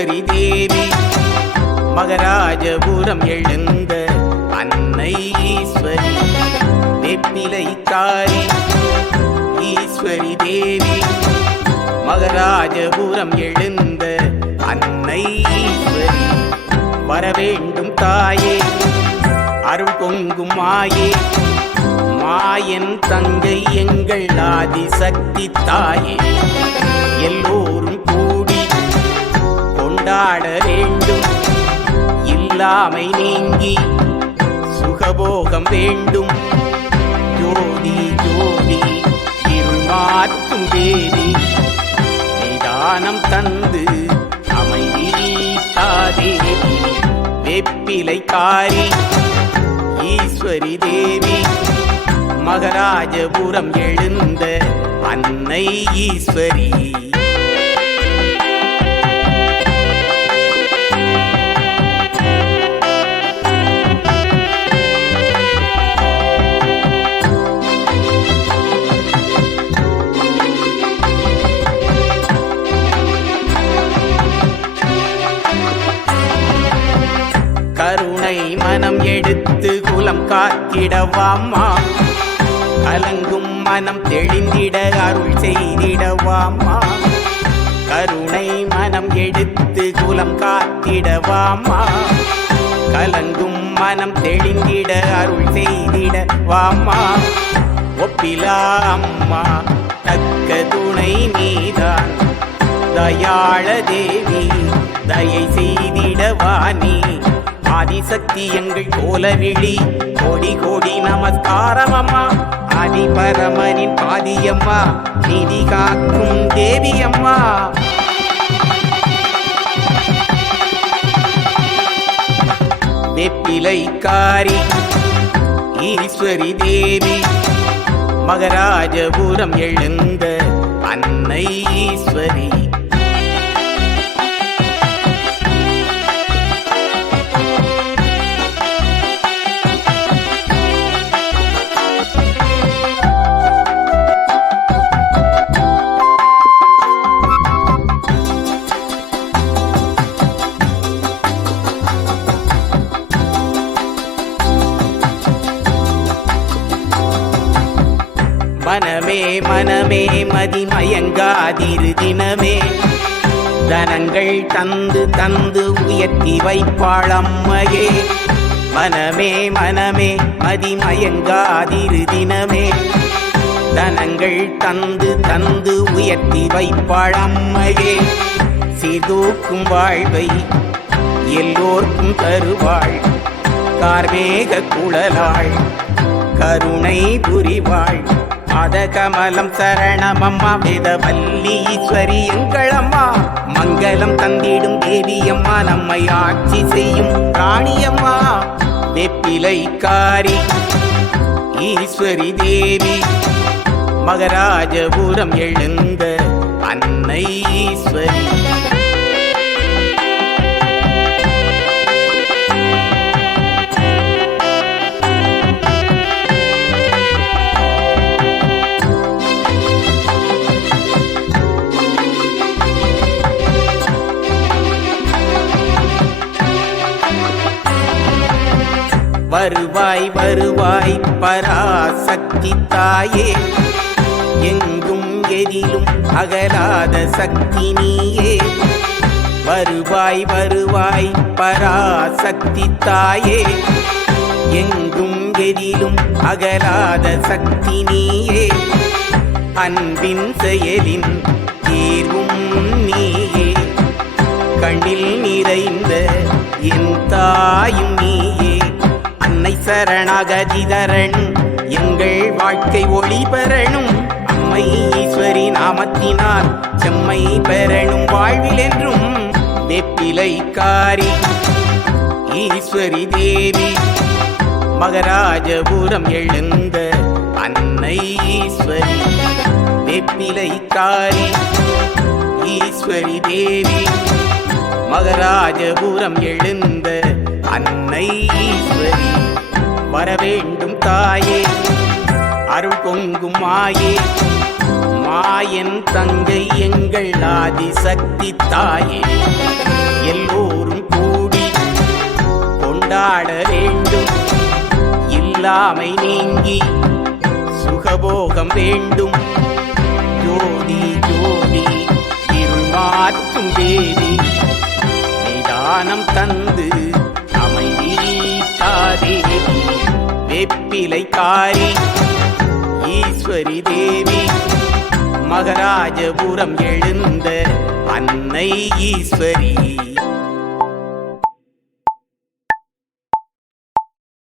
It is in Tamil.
சுந்தரி தேவி மகராஜபுரம் எழுந்த அன்னை ஈஸ்வரி வெப்பிலைக்காரி ஈஸ்வரி தேவி மகராஜபுரம் எழுந்த அன்னை ஈஸ்வரி வரவேண்டும் தாயே அருள் பொங்கும் மாயே மாயன் தங்கை எங்கள் ஆதிசக்தி தாயே. எல்லோரும் கூடி கொண்டாட வேண்டும். இல்லாமை நீங்கி சுகபோகம் வேண்டும். ஜோதி ஜோதி இருள் மாற்றும் தேவி நிதானம் தந்து அமைதி தாதேவி வெப்பிலைக்காரி ஈஸ்வரி தேவி மகராஜபுரம் எழுந்த அன்னை ஈஸ்வரி. காத்திடவாமா கலங்கும் மனம் தெளிந்திட அருள் செய்திடவாமா கருணை மனம் எடுத்து குலம் காத்திடவாமா கலங்கும் மனம் தெளிந்திட அருள் செய்திட வாம்மா ஒப்பிலா அம்மா தக்க துணை நீதான். தயாள தேவி தயை செய்திடவா நீ? ஆதிசக்தி எங்கள் கோலவிழி. கோடி கோடி நமஸ்காரம் அம்மா ஆதிபரமனின் பாதியம்மா. நிதி காக்கும் தேவியம்மா. வெப்பிலைக்காரி ஈஸ்வரி தேவி. மகராஜபுரம் எழுந்த அன்னை ஈஸ்வரி. மனமே மனமே மதிமயங்காதிரு தினமே தனங்கள் தந்து தந்து உயர்த்தி வைப்பாளம்மையே மனமே மனமே மதிமயங்காதிரு தினமே தனங்கள் தந்து தந்து உயர்த்தி வைப்பாள் அம்மையே. சீதூக்கும் வாழ்வை எல்லோர்க்கும் தருவாள். கார்மேக குழலாள் கருணை புரிவாள். பாதகமலம் கமலம் சரணமம்மா. வேதவல்லி ஈஸ்வரி எங்களம்மா. மங்களம் தந்திடும் தேவியம்மா. நம்மை ஆட்சி செய்யும் ராணியம்மா. வெப்பிலைக்காரி ஈஸ்வரி தேவி. மகராஜபுரம் எழுந்த அன்னை ஈஸ்வரி. வருவாய் வருவாய் பராசக்தி தாயே. எங்கும் எதிலும் அகலாத சக்தி நீயே. வருவாய் வருவாய் பராசக்தி தாயே. எங்கும் எதிலும் அகலாத சக்தி நீயே. அன்பின் செயலின் தீர்வும் நீயே. கண்ணில் நிறைந்த என் தாயும் நீ சரணாகதிதரன். எங்கள் வாழ்க்கை ஒளி பெறணும் அம்மை ஈஸ்வரி நாமத்தினால் செம்மை பெறணும் வாழ்வில் என்றும் வெப்பிலைக்காரி ஈஸ்வரி தேவி. மகராஜபுரம் எழுந்த அன்னை ஈஸ்வரி வெப்பிலைக்காரி ஈஸ்வரி தேவி. மகராஜபுரம் எழுந்த அன்னை ஈஸ்வரி வரவேண்டும் தாயே. அருள் பொங்கும் மாயே. மாயன் தங்கை எங்கள் ஆதிசக்தி தாயே. எல்லோரும் கூடி கொண்டாட வேண்டும். இல்லாமை நீங்கி சுகபோகம் வேண்டும். ஜோதி ஜோதி இருள் மாற்றும் தேவி. நிதானம் தந்து காரி வெப்பிலை காரி ஈஸ்வரி தேவி மகராஜபுரம் எழுந்த அன்னை ஈஸ்வரி.